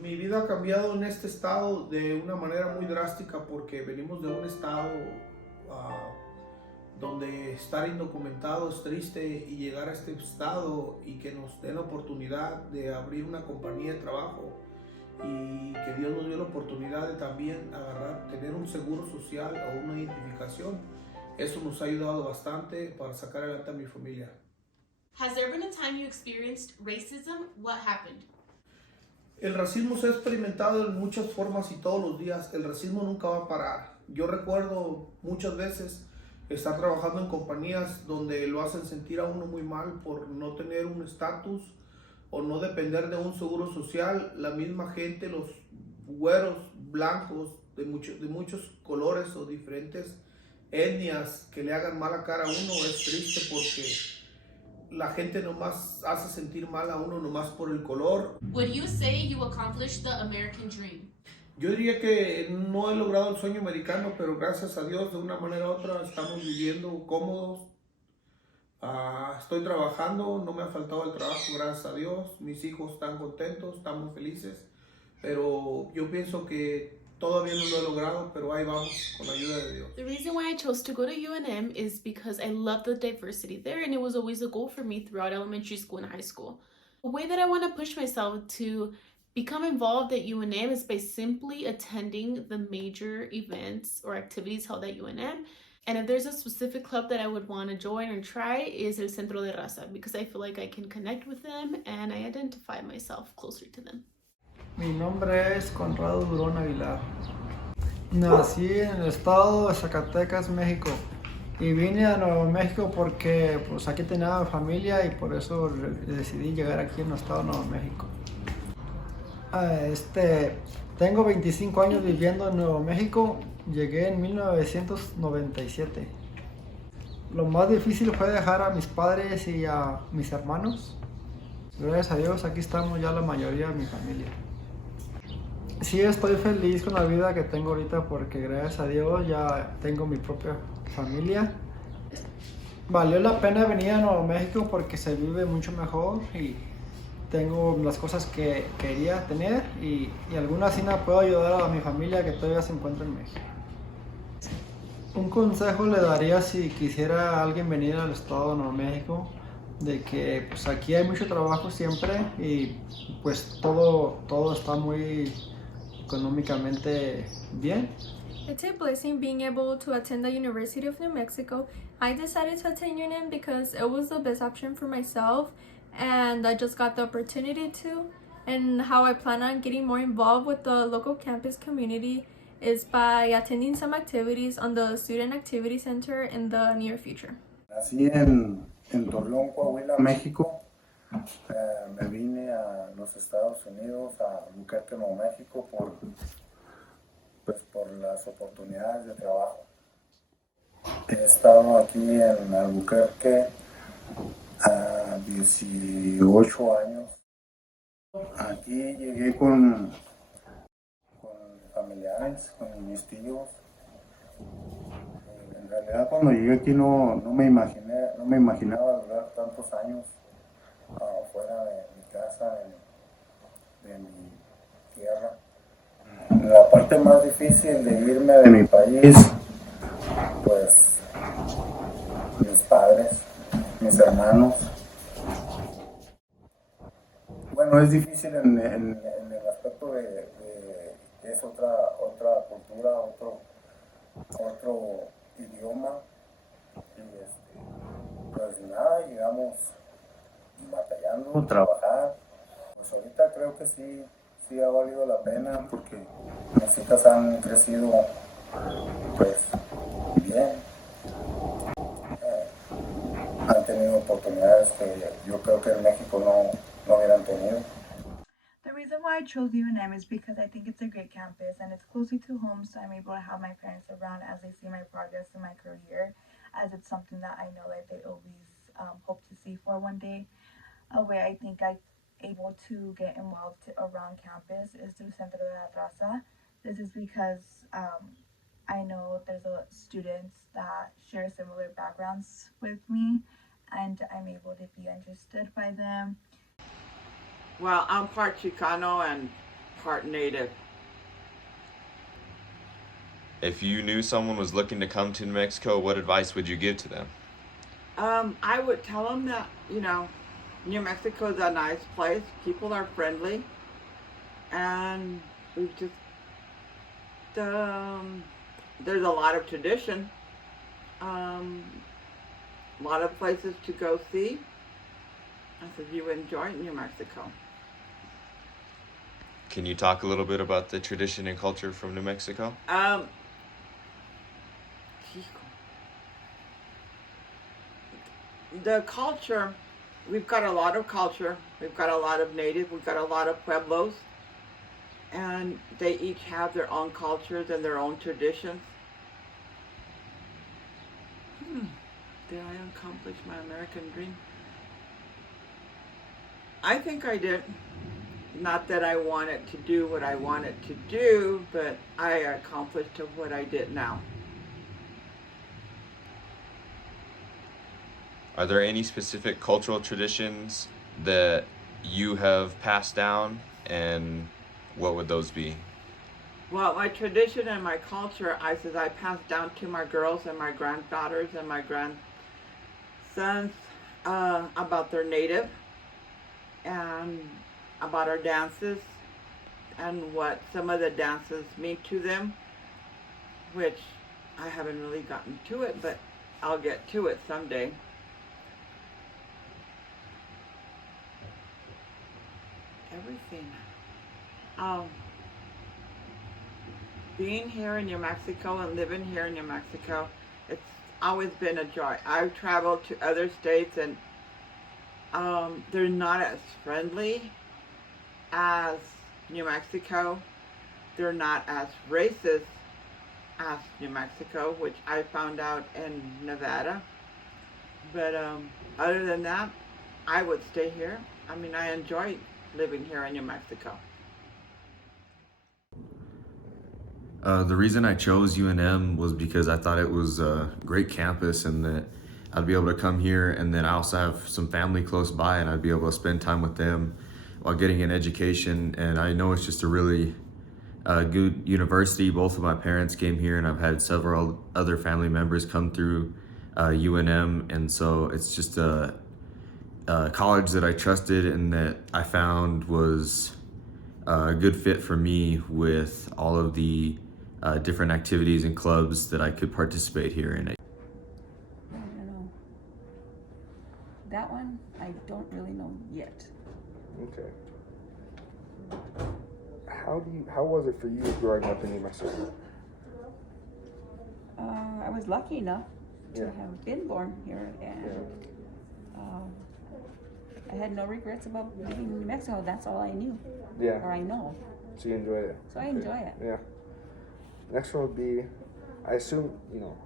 Mi vida ha cambiado en este estado de una manera muy drástica porque venimos de un estado ah, donde estar indocumentado es triste y llegar a este estado y que nos den la oportunidad de abrir una compañía de trabajo y que Dios nos dio la oportunidad de también tener un seguro social o una identificación. Eso nos ha ayudado bastante para sacar adelante a mi familia. Has there been a time you experienced racism? What happened? El racismo se ha experimentado en muchas formas y todos los días. El racismo nunca va a parar. Yo recuerdo muchas veces estar trabajando en compañías donde lo hacen sentir a uno muy mal por no tener un estatus o no depender de un seguro social. La misma gente, los güeros, blancos, de muchos colores o diferentes etnias que le hagan mala cara a uno, es triste porque la gente nomás hace sentir mal a uno nomás por el color. Would you say you accomplished the American dream? Yo diría que no he logrado el sueño americano, pero gracias a Dios de una manera u otra estamos viviendo cómodos. Estoy trabajando, no me ha faltado el trabajo, gracias a Dios. Mis hijos están contentos, estamos felices, pero yo pienso que todavía no lo he logrado, pero ahí vamos con la ayuda de Dios. The reason why I chose to go to UNM is because I love the diversity there, and it was always a goal for me throughout elementary school and high school. A way that I want to push myself to become involved at UNM is by simply attending the major events or activities held at UNM. And if there's a specific club that I would want to join or try, is El Centro de Raza, because I feel like I can connect with them and I identify myself closer to them. Mi nombre es Conrado Durón Aguilar. Nací en el estado de Zacatecas, México. Y vine a Nuevo México porque pues aquí tenía familia y por eso decidí llegar aquí en el estado de Nuevo México. Tengo 25 años viviendo en Nuevo México. Llegué en 1997. Lo más difícil fue dejar a mis padres y a mis hermanos. Gracias a Dios aquí estamos ya la mayoría de mi familia. Sí, estoy feliz con la vida que tengo ahorita porque gracias a Dios ya tengo mi propia familia. Valió la pena venir a Nuevo México porque se vive mucho mejor y tengo las cosas que quería tener y algunas sí puedo ayudar a mi familia que todavía se encuentra en México. Un consejo le daría si quisiera alguien venir al estado de Nuevo México, de que pues aquí hay mucho trabajo siempre y pues todo está muy económicamente bien. It's a blessing being able to attend the University of New Mexico. I decided to attend UNM because it was the best option for myself and I just got the opportunity to. And how I plan on getting more involved with the local campus community is by attending some activities on the Student Activity Center in the near future. Nací en Torreón, Coahuila, México. Me vine a los Estados Unidos, a Albuquerque, Nuevo México, por las oportunidades de trabajo. He estado aquí en Albuquerque a 18 años. Aquí llegué con familiares, con mis tíos. En realidad cuando llegué aquí no me imaginaba durar tantos años fuera de mi casa, de mi tierra. La parte más difícil de irme de mi país, pues mis padres, mis hermanos. Bueno, es difícil en el aspecto de que es otra cultura, otro idioma. Y pues nada, llegamos batallando, trabajar. Pues ahorita creo que sí ha valido la pena porque mis hijas han crecido pues bien. Han tenido oportunidades que yo creo que en México no hubieran tenido. The reason why I chose UNM is because I think it's a great campus and it's closer to home, so I'm able to have my parents around as they see my progress in my career, as it's something that I know that they always hope to see for one day. A way I think I'm able to get involved around campus is through Centro de la Raza. This is because I know there's students that share similar backgrounds with me, and I'm able to be understood by them. Well, I'm part Chicano and part native. If you knew someone was looking to come to New Mexico, what advice would you give to them? I would tell them that, you know, New Mexico is a nice place. People are friendly. And we've just, there's a lot of tradition. A lot of places to go see. I said, you enjoy New Mexico. Can you talk a little bit about the tradition and culture from New Mexico? The culture, we've got a lot of culture. We've got a lot of native. We've got a lot of pueblos. And they each have their own cultures and their own traditions. Did I accomplish my American dream? I think I did. Not that I wanted to do what I wanted to do, but I accomplished what I did now. Are there any specific cultural traditions that you have passed down, and what would those be? Well, my tradition and my culture, I pass down to my girls and my granddaughters and my grandsons about their native and about our dances and what some of the dances mean to them, which I haven't really gotten to it, but I'll get to it someday. Everything. Being here in New Mexico and living here in New Mexico, it's always been a joy. I've traveled to other states and they're not as friendly as New Mexico. They're not as racist as New Mexico, which I found out in Nevada. But other than that, I would stay here. I mean, I enjoy living here in New Mexico. The reason I chose UNM was because I thought it was a great campus and that I'd be able to come here, and then I also have some family close by and I'd be able to spend time with them while getting an education. And I know it's just a really good university. Both of my parents came here and I've had several other family members come through UNM, and so it's just a college that I trusted and that I found was a good fit for me with all of the different activities and clubs that I could participate here in. I don't know. That one, I don't really know yet. Okay. How was it for you growing up in New Mexico? I was lucky enough to Yeah. have been born here, and I had no regrets about living in New Mexico. That's all I knew, Yeah. or I know. So you enjoyed it? So I enjoy it. Yeah. Next one would be, I assume,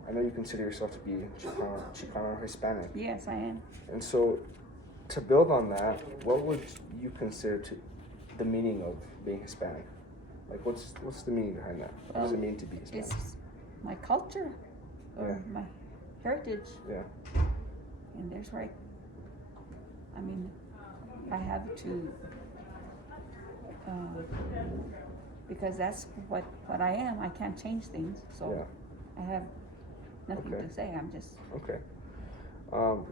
I know you consider yourself to be Chicano Hispanic. Yes, I am. And so, to build on that, what would you consider the meaning of being Hispanic? Like, what's the meaning behind that? What does it mean to be Hispanic? It's my culture, or Yeah. my heritage, Yeah. and there's where I mean, I have to, because that's what I am. I can't change things, so Yeah. I have nothing Okay. to say. I'm just, Okay.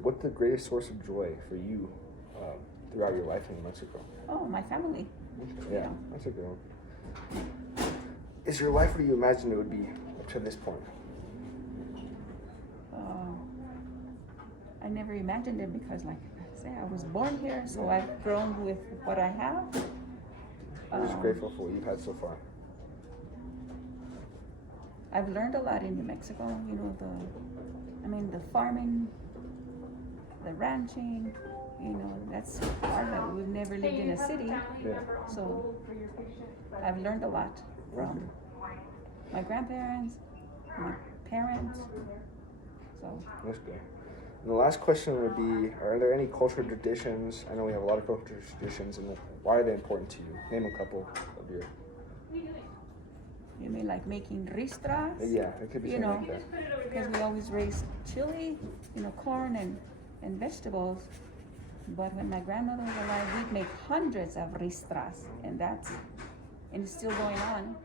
What's the greatest source of joy for you throughout your life in New Mexico? oh, my family. Yeah, that's a good one. Is your life what you imagine it would be up to this point? I never imagined it because, like I say, I was born here, so I've grown with what I have. I'm just grateful for what you've had so far. I've learned a lot in New Mexico. The farming, the ranching. That's part of it. We've never lived in a city, Yeah. so I've learned a lot from my grandparents, my parents. So That's good. And the last question would be, are there any cultural traditions? I know we have a lot of cultural traditions, and why are they important to you? Name a couple of your... you mean like making ristras? Yeah, it could be something like that. Because we always raised chili, corn and vegetables. But when my grandmother was alive, we'd make hundreds of ristras, and that's and it's still going on.